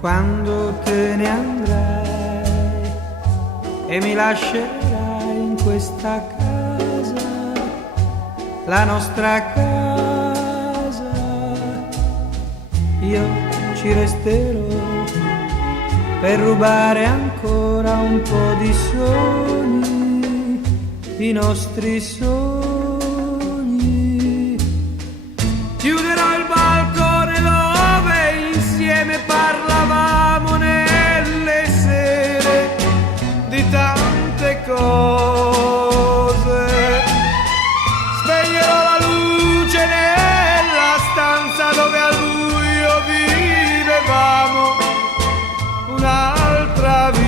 quando te ne andrai e mi lascerai in questa casa, la nostra casa, io ci resterò per rubare ancora un po' di sogni, i nostri sogni. Chiuderò il balcone dove insieme parlavamo nelle sere di tante cose. Spegnerò la luce nella stanza dove al buio vivevamo un'altra vita.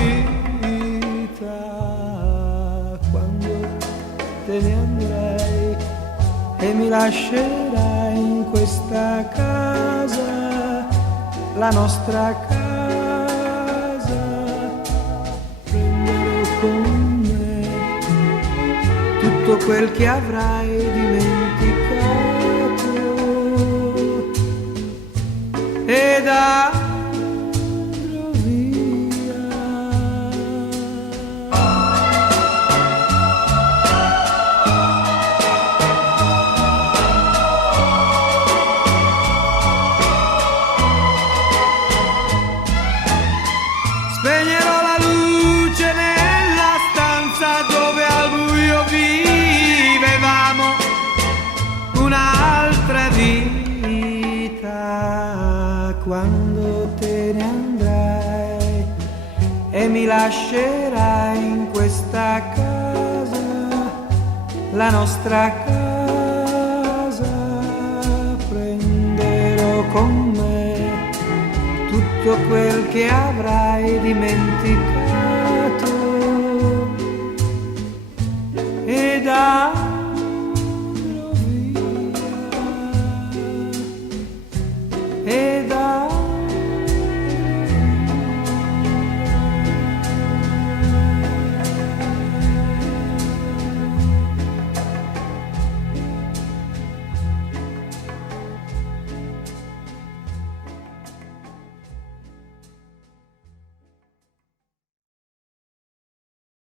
Quando te ne andrai e mi lascerai in questa casa, la nostra casa, prenderò con me tutto quel che avrai dimenticato ed andrò via. Spegnerò la luce nella stanza dove al buio vivevamo un'altra vita. Quando te ne andrai e mi lascerai in questa casa, la nostra casa, prenderò con me tutto quel che avrai dimenticato